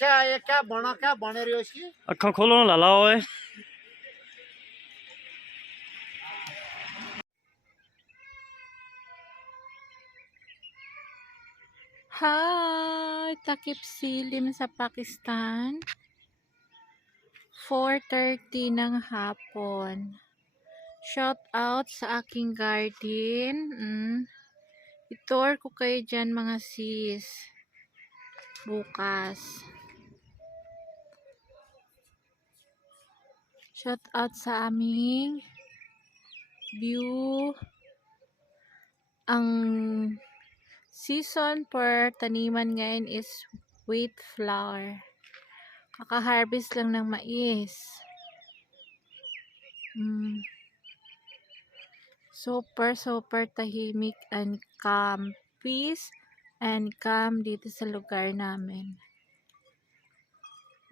क्या बना क्या बने रही हो इसकी अखा खोलो ना लाला ओए Hi! Takip silim sa Pakistan. 4:30 ng hapon. Shout out sa aking garden. I-tour ko kayo dyan mga sis. Bukas. Shout out sa aming view. Ang season for taniman ngayon is wheat flour. Kaka-harvest lang ng mais. Super tahimik and calm. Peace and calm dito sa lugar namin.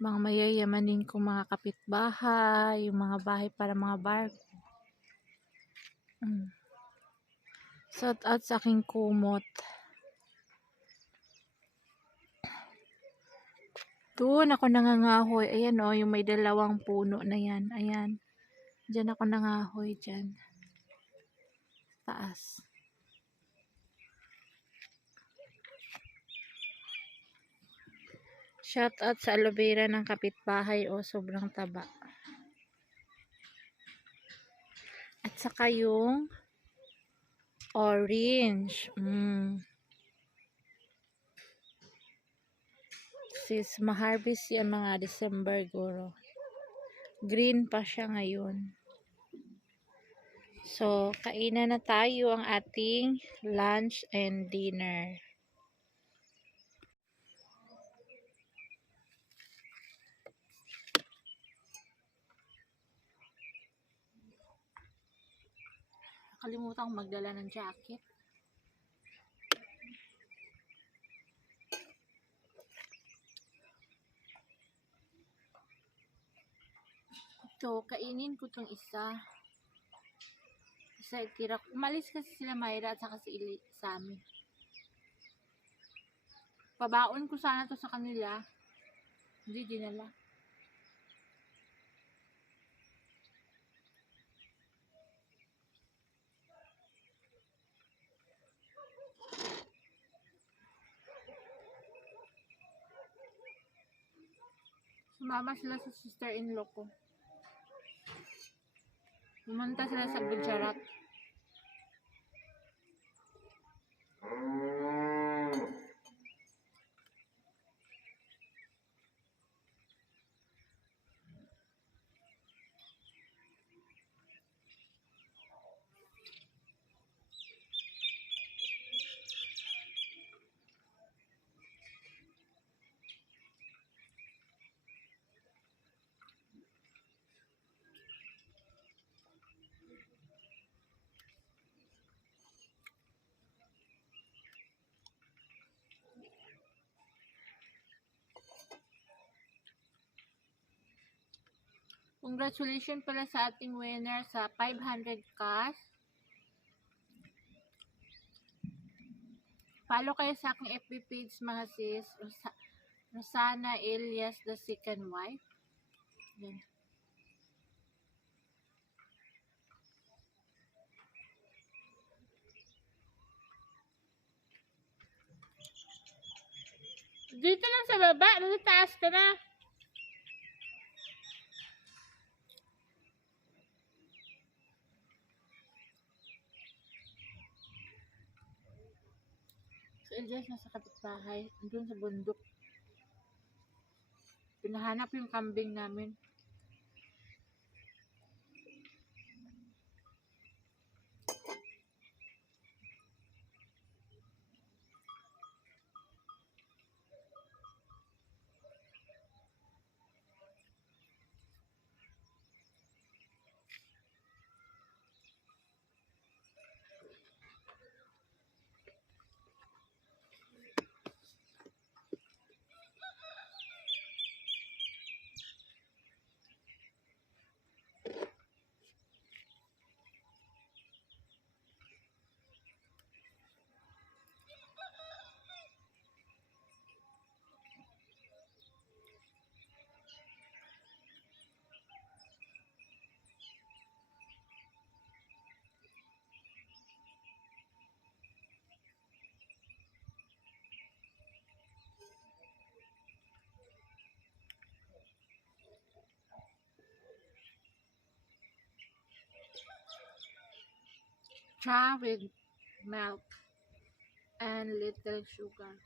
Mga mayayamanin kong mga kapitbahay, yung mga bahay para mga barko. Shout out sa aking kumot. Doon ako nangangahoy. Ayan o, yung may dalawang puno na yan. Ayan. Diyan ako nangahoy dyan. Taas. Shout out sa aloe vera ng kapitbahay o sobrang taba. At saka yung orange. Sis, ma-harvest yan mga December guro. Green pa siya ngayon. So, kainan na tayo ang ating lunch and dinner. Nakalimutan kong magdala ng jacket. Ito, kainin ko tong isa. Isa itira ko. Umalis kasi sila Mayra at saka si Sami. Pabaon ko sana to sa kanila. Hindi dinala. Sumama sila sa sister-in-law ko. Pumunta sila sa Gujarat. Congratulations pala sa ating winner sa 500 cash. Follow kayo sa aking FB page mga sis. Rosana Elias the second wife. Yan. Dito lang sa baba. Nasa taas ka na. Si Elias nasa kapitbahay. Andun sa bundok. Pinahanap yung kambing namin. matcha with milk and little sugar.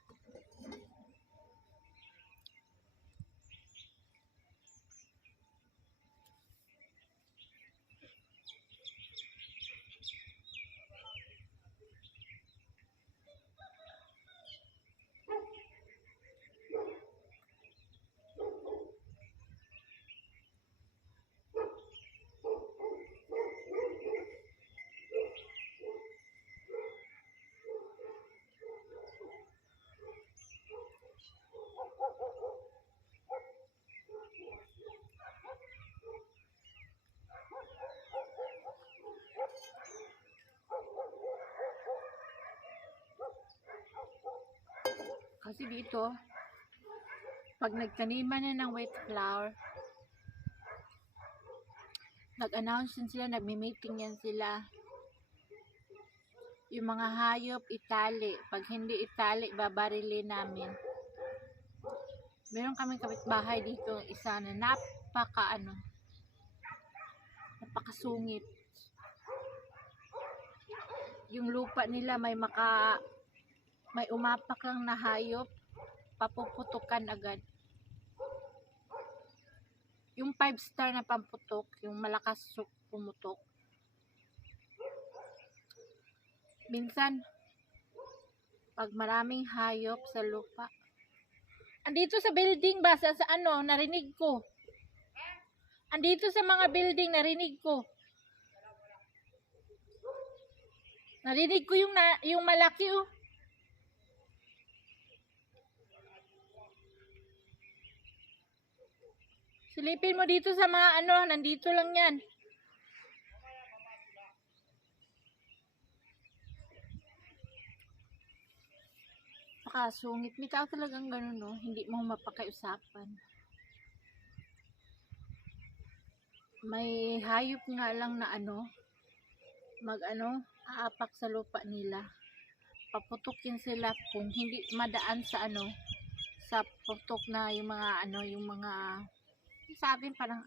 Kasi dito, pag nagtaniman na ng wheat flour, nag-announce yan sila, nagmi-meeting yan sila. Yung mga hayop, itali. Pag hindi itali, babarili namin. Meron kaming kapitbahay dito, isa na napakasungit. Yung lupa nila may umapak lang na hayop, papuputukan agad. Yung 5-star na pamputok, yung malakas pumutok. Minsan, pag maraming hayop sa lupa. Andito sa building ba? Sa narinig ko. Andito sa mga building, narinig ko. Narinig ko yung malaki oh. Silipin mo dito sa mga nandito lang yan. Pakasungit. May tao talagang ganun no. Hindi mo mapakiusapan. May hayop nga lang na aapak sa lupa nila. Paputukin sila kung hindi madaan sa sa putok na yung mga sa atin parang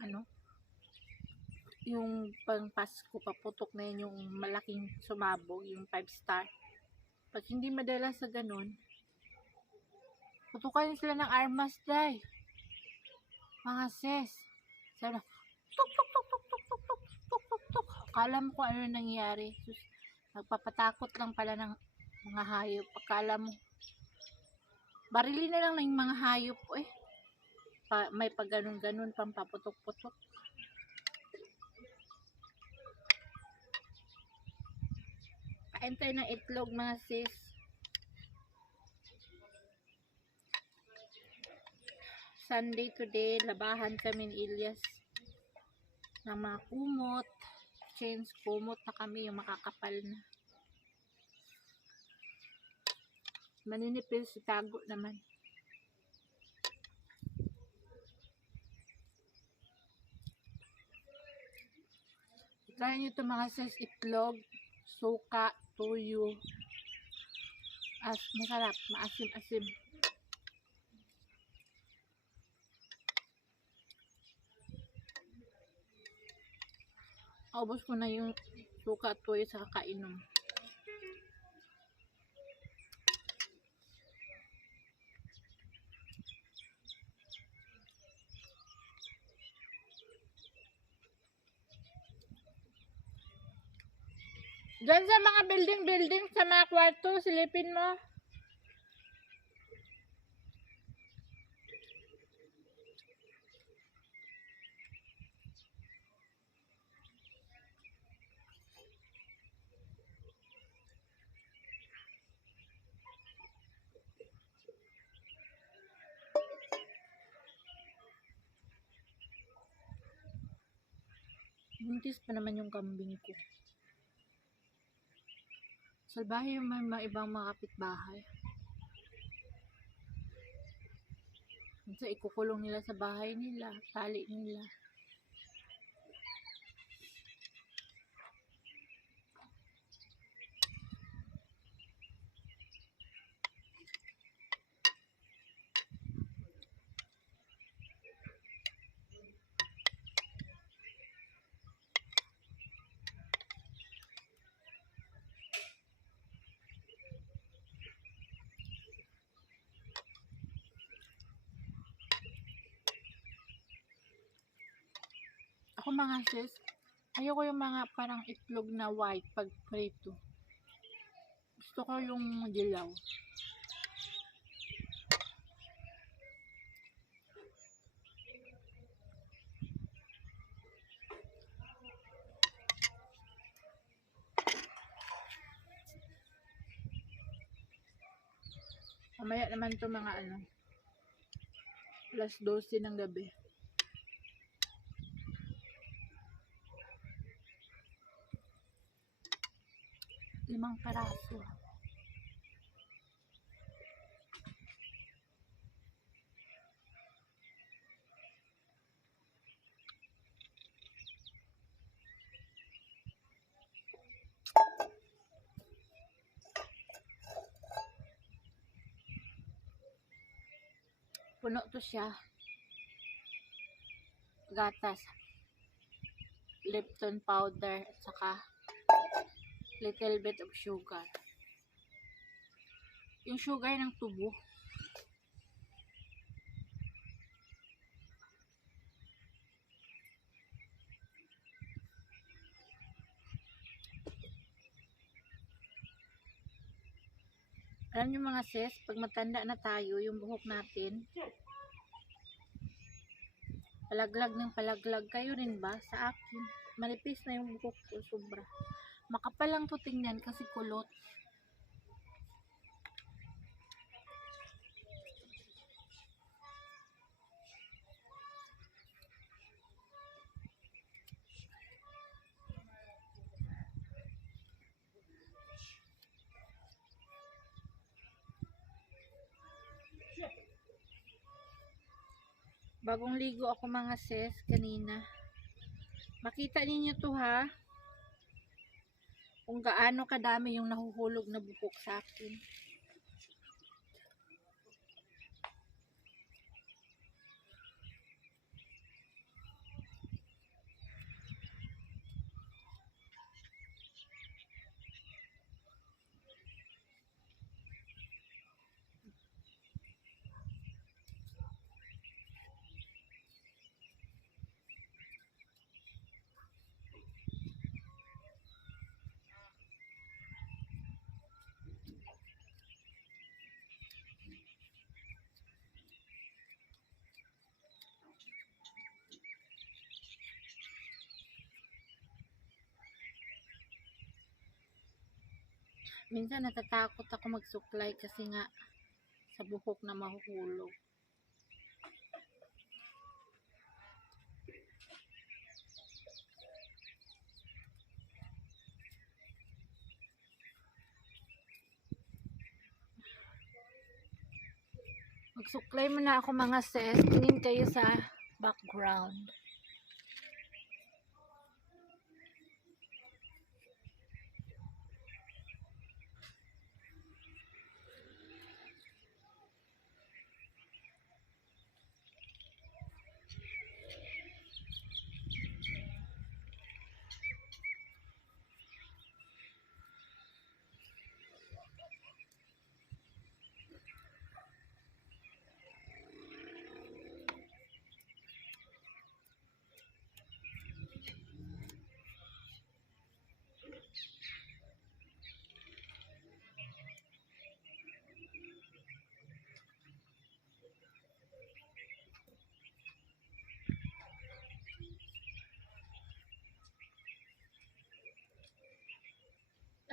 yung pang Pasko, paputok na yun yung malaking sumabog, yung 5-star. Pag hindi madala sa ganun, putukan sila ng armas day. Mga sis. Sana, tuk tuk tuk tuk tuk tuk tuk tuk tuk tuk. Akala mo kung ano nangyari. Sus, nagpapatakot lang pala ng mga hayop. Akala mo, barili na lang ng mga hayop eh. May pag ganun-ganun pang paputok-putok. Kain tayo ng itlog mga sis. Sunday today, labahan kami ni Ilyas ng mga kumot. Chains kumot na kami, yung makakapal na. Maninipil si tago naman. Try nyo ito mga sis, itlog, suka, tuyo. Masarap, maasim-asim. Ubos ko na yung suka at tuyo sa kakainom. Diyan sa mga building, sa mga kwarto, silipin mo. Buntis pa naman yung kambing ko. Salbahe yung mga ibang mga kapitbahay. Minsan ikukulong nila sa bahay nila, tali nila. mga sis, ayoko yung mga parang itlog na white pag prito. Gusto ko yung dilaw. Mamaya naman to mga ano, alas 12 ng gabi. Limang peraso. Puno to siya. Gatas. Lipton powder at saka little bit of sugar. Yung sugar ng tubo. Alam niyo mga sis, pag matanda na tayo, yung buhok natin, palaglag ng palaglag. Kayo rin ba? Sa akin, manipis na yung buhok ko, sobra. Makapal lang to tingnan kasi kulot. Bagong ligo ako mga sis kanina. Makita ninyo to ha. Kung gaano kadami yung nahuhulog na buhok sa akin. Minsan natatakot ako magsuklay kasi nga sa buhok na mahuhulog. Magsuklay muna ako mga sis. Tingin kayo sa background.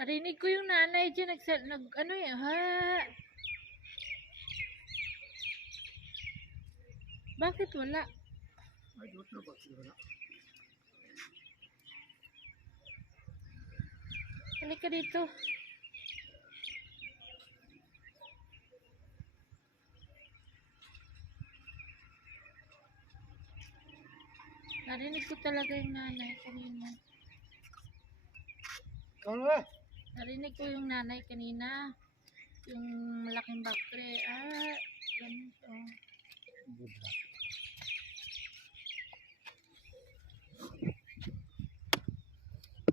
Narinig ko yung nanay dyan, ano yun, ha? Bakit wala? I don't know about you. Halika dito. Narinig ko talaga yung nanay kanina. Ano ba? Narinig ko yung nanay kanina. Yung malaking bakre. Ah, ganito.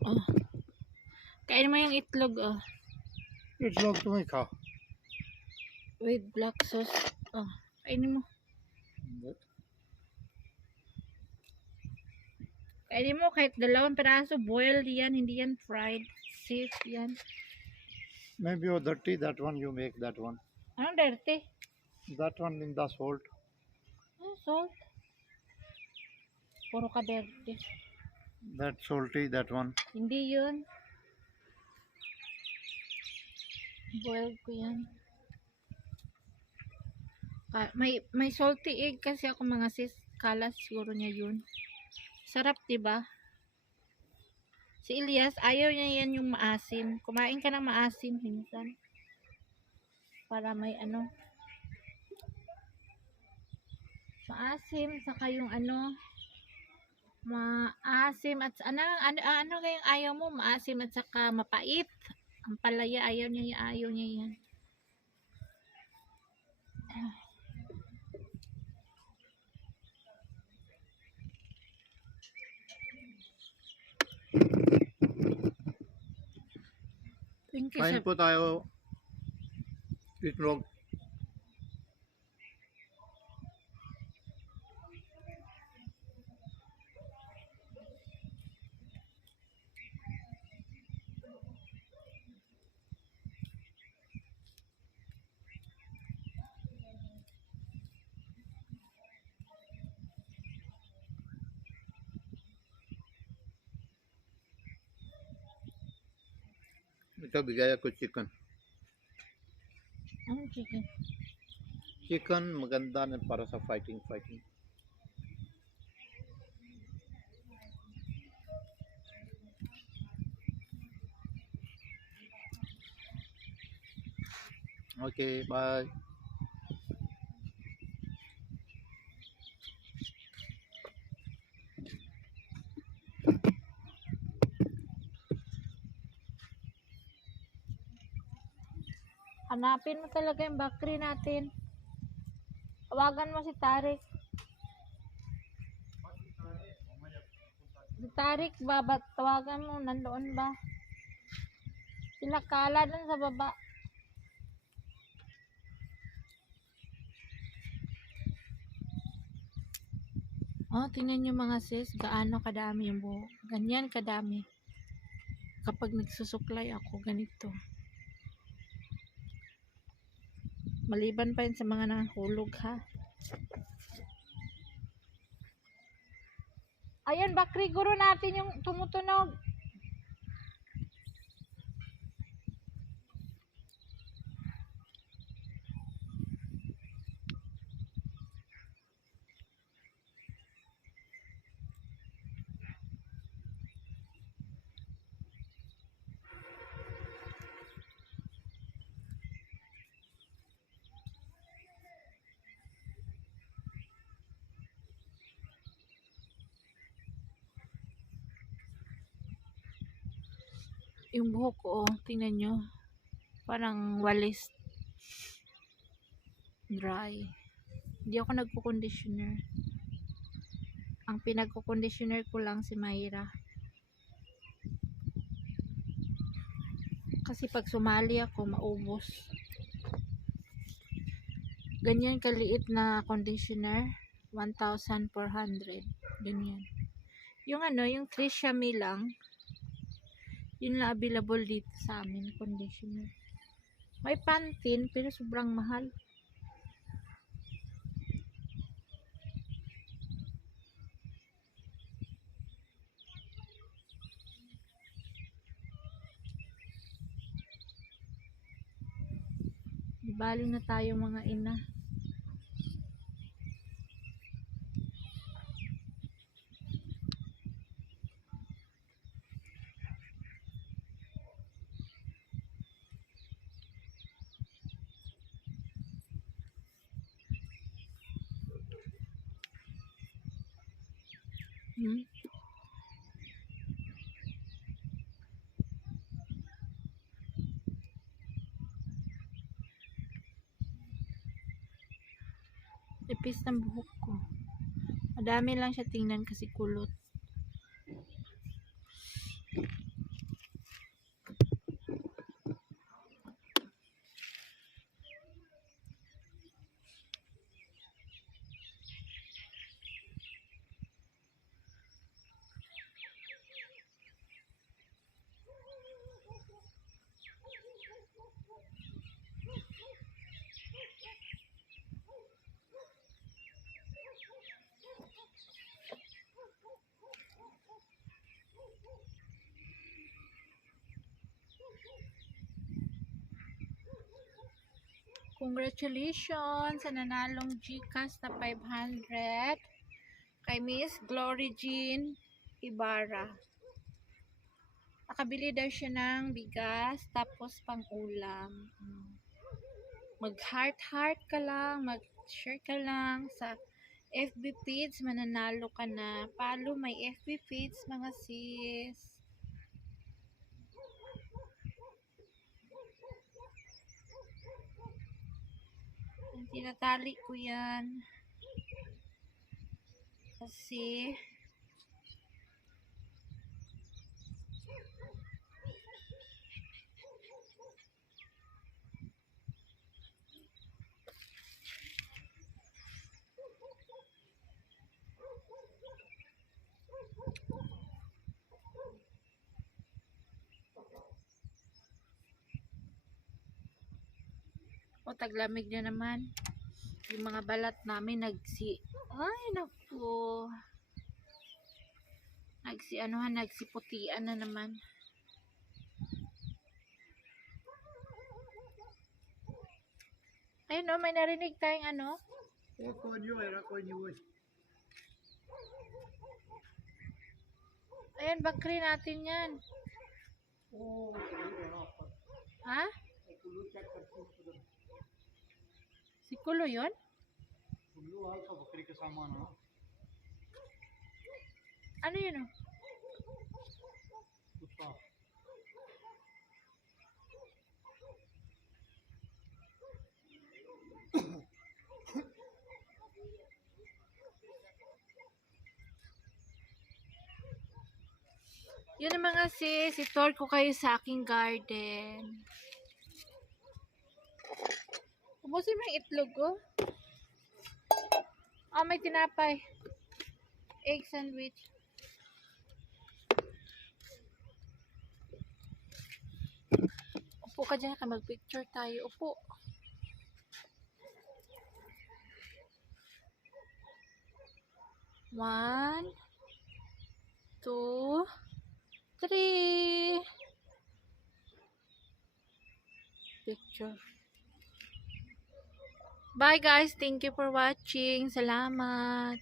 Oh. Kain mo yung itlog, oh. Itlog to ikaw. With black sauce. Oh, kainin mo. Kainin mo kahit 2 piraso, boiled yan, hindi yan fried. Safe yan. Maybe you're dirty, that one you make that one. Anong dirty? That one in the salt. Ano salt? Puro ka dirty. That salty, that one. Hindi yun. Boiled ko yan. May salty egg kasi ako mga sis. Kala siguro niya yun. Sarap, diba? Si Elias, ayaw niya yan yung maasim. Kumain ka ng maasim minsan. Para may ano. Maasim, saka yung ano. Maasim at ano kayong ayaw mo? Maasim at saka mapait. Ang palaya, ayaw niya yan. Thank you, Kain sir. po tayo. Itlog. Ito bigay ako chicken. Anong chicken? Chicken maganda na para sa fighting. Okay, bye. Hanapin mo talaga yung bakri natin. Tawagan mo si Tarik. Si Tarik ba? Tawagan mo. Nandoon ba? Sila Kala dun sa baba. Oh, tingnan nyo mga sis. Gaano kadami yung buhok. Ganyan kadami. Kapag nagsusuklay ako, ganito. Maliban pa yun sa mga nahulog, ha? Ayan, bakri guro natin yung tumutunog. Yung buhok ko, tingnan nyo. Parang walis. Dry. Hindi ako nagpo-conditioner. Ang pinagpo-conditioner ko lang si Mayra. Kasi pag sumali ako, maubos. Ganyan kaliit na conditioner. 1,400. Ganyan. Yung yung Trisha Me lang. Yun lang available dito sa amin, conditioner. May Pantene, pero sobrang mahal. Di bali na tayo mga ina. Ipis ng buhok ko. Madami lang siya tingnan kasi kulot. Congratulations sa nanalong GCash na 500 kay Miss Glory Jean Ibarra. Nakabili daw siya ng bigas tapos pang ulam. Mag heart ka lang, mag share ka lang sa FB page, mananalo ka na. Follow my FB page mga sis. Tinatali ko yan. Kasi taglamig na naman. Yung mga balat namin ay naku. Nagsiputian na naman. Ayun may narinig tayong ano. Ayan, bakri natin yan. Ha? Si Kulo yun? Ano yun? Yun ang mga sis, itour ko kayo sa aking garden. Ubusin mo yung itlog ko. May tinapay. Egg sandwich. Upo ka dyan, mag-picture tayo. Upo. One, two, three. Picture. Bye guys. Thank you for watching. Salamat.